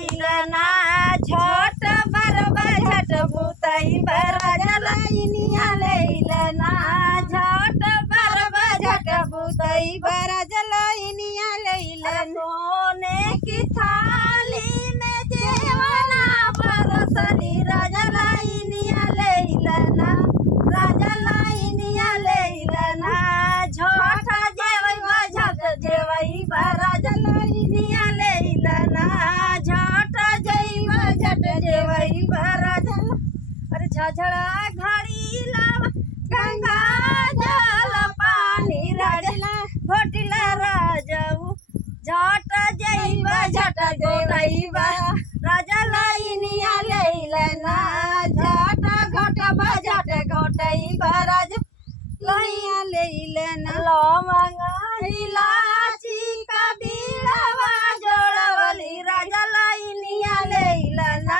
लैलना झट बरबा झट बुतई राजा लाइनिया लैलना झट बरबा झट बुतई राजा लाइनिया लैलना सोने की थाली में जेवना परसनी राजा लाइनिया लैलना राजा लाइनिया लैलना झट जेवई झट जेवई राजा लाइनिया लैलना झट जइबा झट जेवई राजा अरे झझड़ा घड़ी लावा गंगा जल पानी राजला घोटिला राजऊ झट जइबा झट गोरइबा राजा लाइनिया लैलना झट घोटबा झट घोटइबा राजा लाइनिया लैलना लवंगा इलाची का बीड़वा जोड़वली राजा लाइनिया लैलना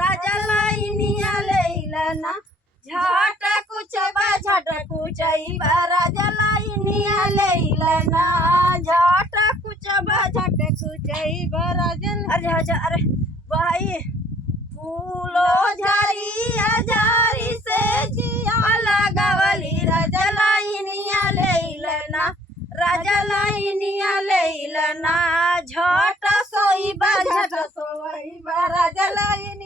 राजा लाइनिया लैलना झट कुचबा झट कुचइबा राजा लाइनिया लैलना झट कुचबा झट कुचइबा राजा अरे भाई फूलो झरिया झरी से जिया लगावली राजा लाइनिया लैलना राजा लाइनिया लैलना झट सोइबा झट सोइबा राजा लाइनिया